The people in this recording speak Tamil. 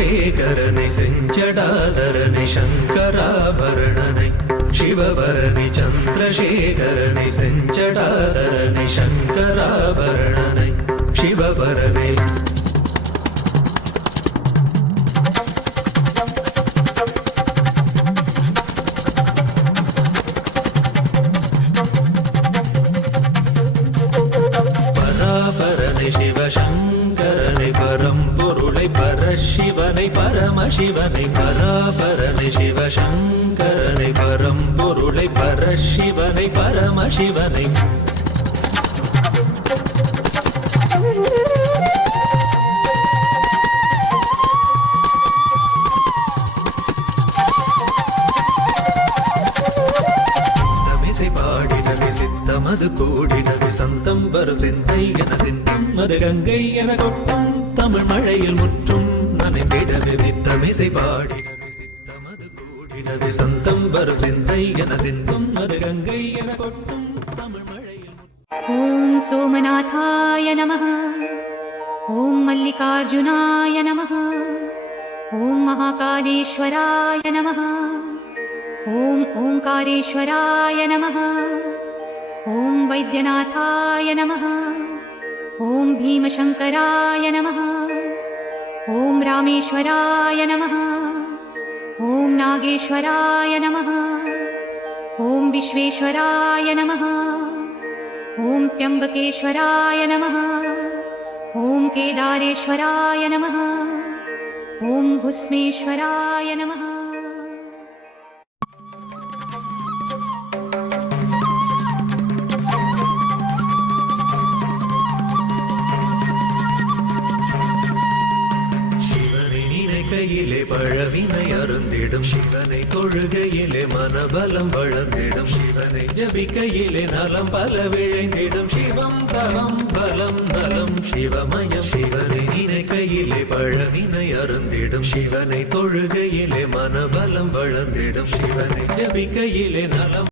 சந்திரசேகரனை செஞ்சடாதரனை சங்கராபரணனை சிவபரணி சந்திரசேகரனை செஞ்சடாதரனை சங்கராபரணனை சிவபரமே பராபரனை சிவசங்கரனை பரம்பொருளை பரசிவனை பரமசிவனை பராபரனை சிவசங்கரனை பரம்பொருளை பரசிவனை பரமசிவனை பாடினது சித்தமது கூடினது சந்தம் வரும் செந்தை என சிந்தும் மது கங்கை என கொட்டும் தமிழ் மழையில் முற்றும் நனைந்திடவே நித்தமிசை பாடினது சித்தமது கூடினது சந்தம் வரும் செந்தை என சிந்தும் மது கங்கை என கொட்டும் தமிழ் மழையில் ஓம் சோமநாதாய நமः ஓம் மல்லிகார்ஜுனாய நமः ஓம் மகாகாலேஸ்வராய நமः ॐ ओंकारेश्वराय नमः ॐ वैद्यनाथाय नमः ॐ भीमशंकराय नमः ॐ रामेश्वराय नमः ॐ नागेश्वराय नमः ॐ विश्वेश्वराय नमः ॐ त्र्यंबकेश्वराय नमः ॐ केदारेश्वराय नमः ॐ भुस्मेश्वराय नमः கையிலே பழவினை அருந்திடும் சிவனை தொழுகையிலே மனபலம் வளர்ந்திடும் சிவனை ஜபிக்கையிலே நலம் பல விழைந்திடும் சிவம் தலம் பலம் நலம் சிவமயம் சிவனை நினைக்கையிலே பழவினை அருந்திடும் சிவனை தொழுகையிலே மனபலம் வளர்ந்திடும் சிவனை ஜபிக்கையிலே நலம்